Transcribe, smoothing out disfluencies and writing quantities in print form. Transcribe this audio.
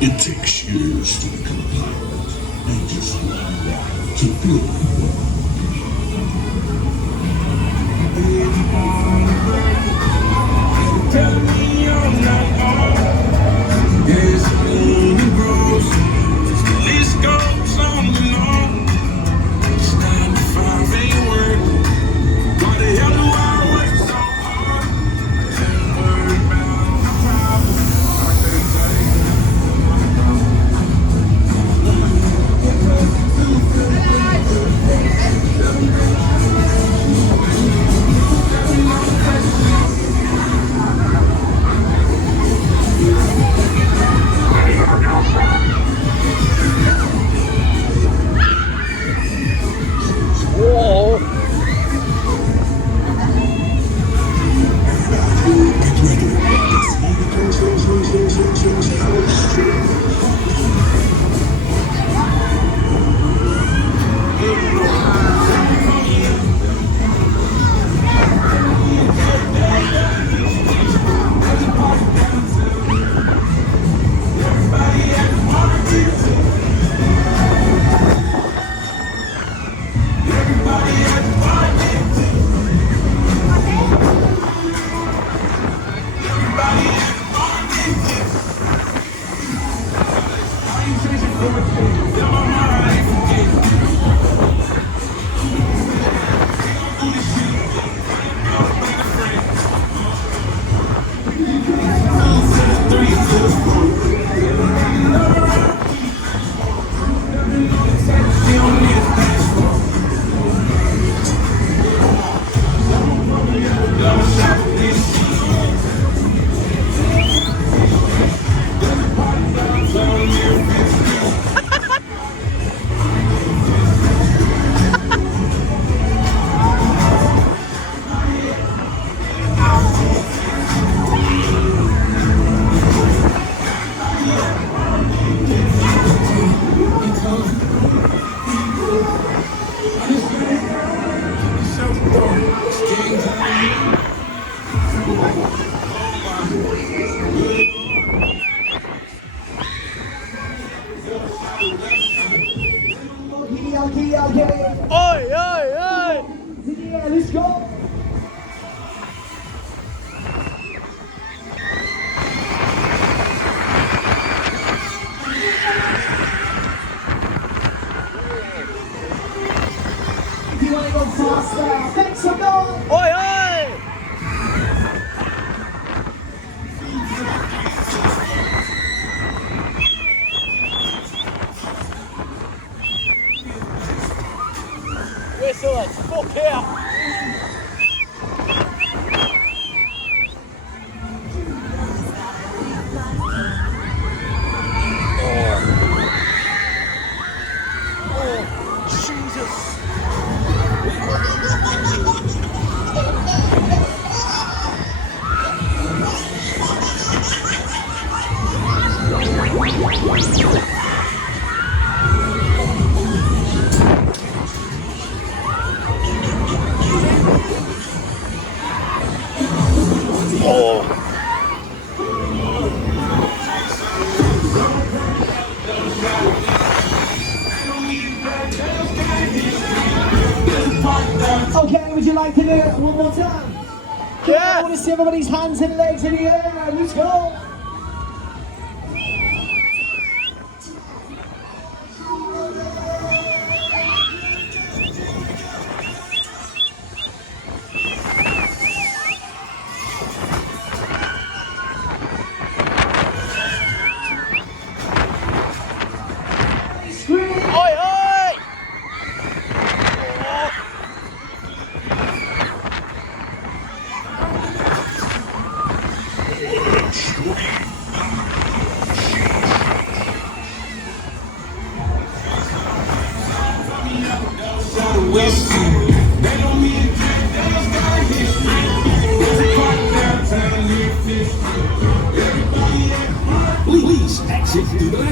It takes years to become a pilot, and just one ride to build one. Tell me I'm not on. There's only grows. The list goes on and on. It's 9 to 5 ain't work. Why the hell do I work so hard? I ain't worried about my problems. I can't take it. Whoa! Oi, oi, oi! Yeah, let's go. If you want to go faster, make some noise. Oi, oi! Whistle it, fuck out! Okay, would you like to do it one more time? Yeah! I want to see everybody's hands and legs in the air. Let's go. Oi, oi! Please exit through the